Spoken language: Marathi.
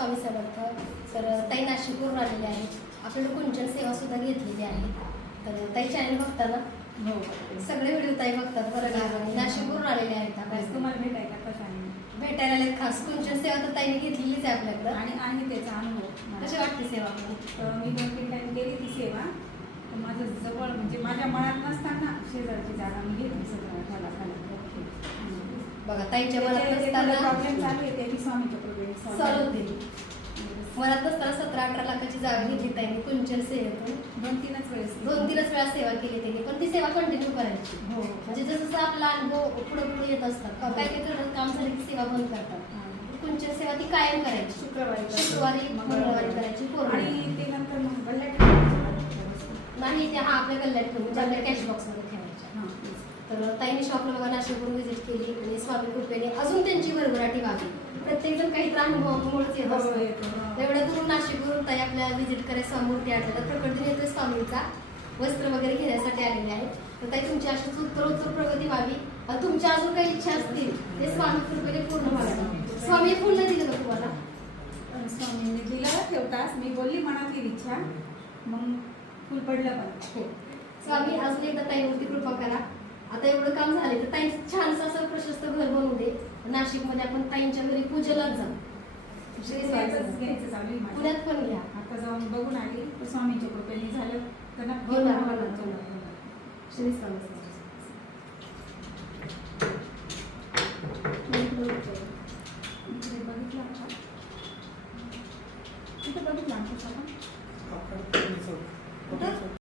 स्वामी समर्थ तर ताई नाशिकवरून आलेले आहेत. आपल्याकडे कुंचन सेवा सुद्धा घेतलेली आहे. तर ताई चॅनल बघताना हो. सगळे व्हिडिओ ताई बघतात बरं का? नाशिकवरून आलेले आहेत आपण तुम्हाला भेटायला कसं आहे भेटायला आलेत खास. कुंचन सेवा तर ताईने घेतलेलीच आहे आपल्याकडं. आणि आहे त्याचा अनुभव. कशी वाटते सेवा? तर मी दोन तीन टाइम केली ती सेवा. माझं जवळ म्हणजे माझ्या मनात नसताना शेजारची जागा मी घेतली. बघा ताईच्या मनात नसताना मनात सतरा अठरा लाखाची जागा घेतली ताईने कुंचन सेवेतून दोन तीनच वेळेस दोन तीनच वेळा सेवा केली त्यांनी पण ती सेवा कंटिन्यू करायची हो म्हणजे जसं जसं आपला अनुभव पुढे पुढे येत असतात काय काय करत काम झालं की सेवा बंद करतात हा. कुंचन सेवा ती कायम करायची शुक्रवारी. शुक्रवारी मंगळवारी करायची. आणि ते नंतर मग गल्ल्या ठेवायच्या. नाही ते हा आपल्या गल्ल्यात ठेवून म्हणजे आपल्या कॅश बॉक्समध्ये हा, तेच. तर ताईने शॉपला बघा नाशिकवरून व्हिजिट केली आणि स्वामी कृपेने अजून त्यांची भरभराटी व्हावी. प्रत्येक जण काही अनुभवामुळेच येत असतो. एवढ्या दूर नाशिकवरून ताई आपल्या व्हिजिट करायला समूर्ती आढळतात प्रकट येतोय स्वामींचा वस्त्र वगैरे घेण्यासाठी आलेले आहेत. तर ताई तुमची अशीच उत्तरोत्तर प्रगती व्हावी. आणि तुमच्या अजून काही इच्छा असतील ते स्वामी कृपेने पूर्ण व्हावी. स्वामी पूर्ण दिलं तुम्हाला? स्वामींनी दिलं ठेवताच. मी बोलली मनातली इच्छा. मग फुल पडलं पण. हो. स्वामी अजून एकदा ताईवरती कृपा करा. आता एवढं काम झालं तर ताई छानसं असं प्रशस्त घर बनवू दे. नाशिकमध्ये आपण ताईंच्या घरी पूजेलाच जाऊ. पुण्यात पण घ्या. आता जाऊन बघून आली तर स्वामीच्या कृपेने झालं. तर हो ना हो हो श्री स्वामी बघितलं?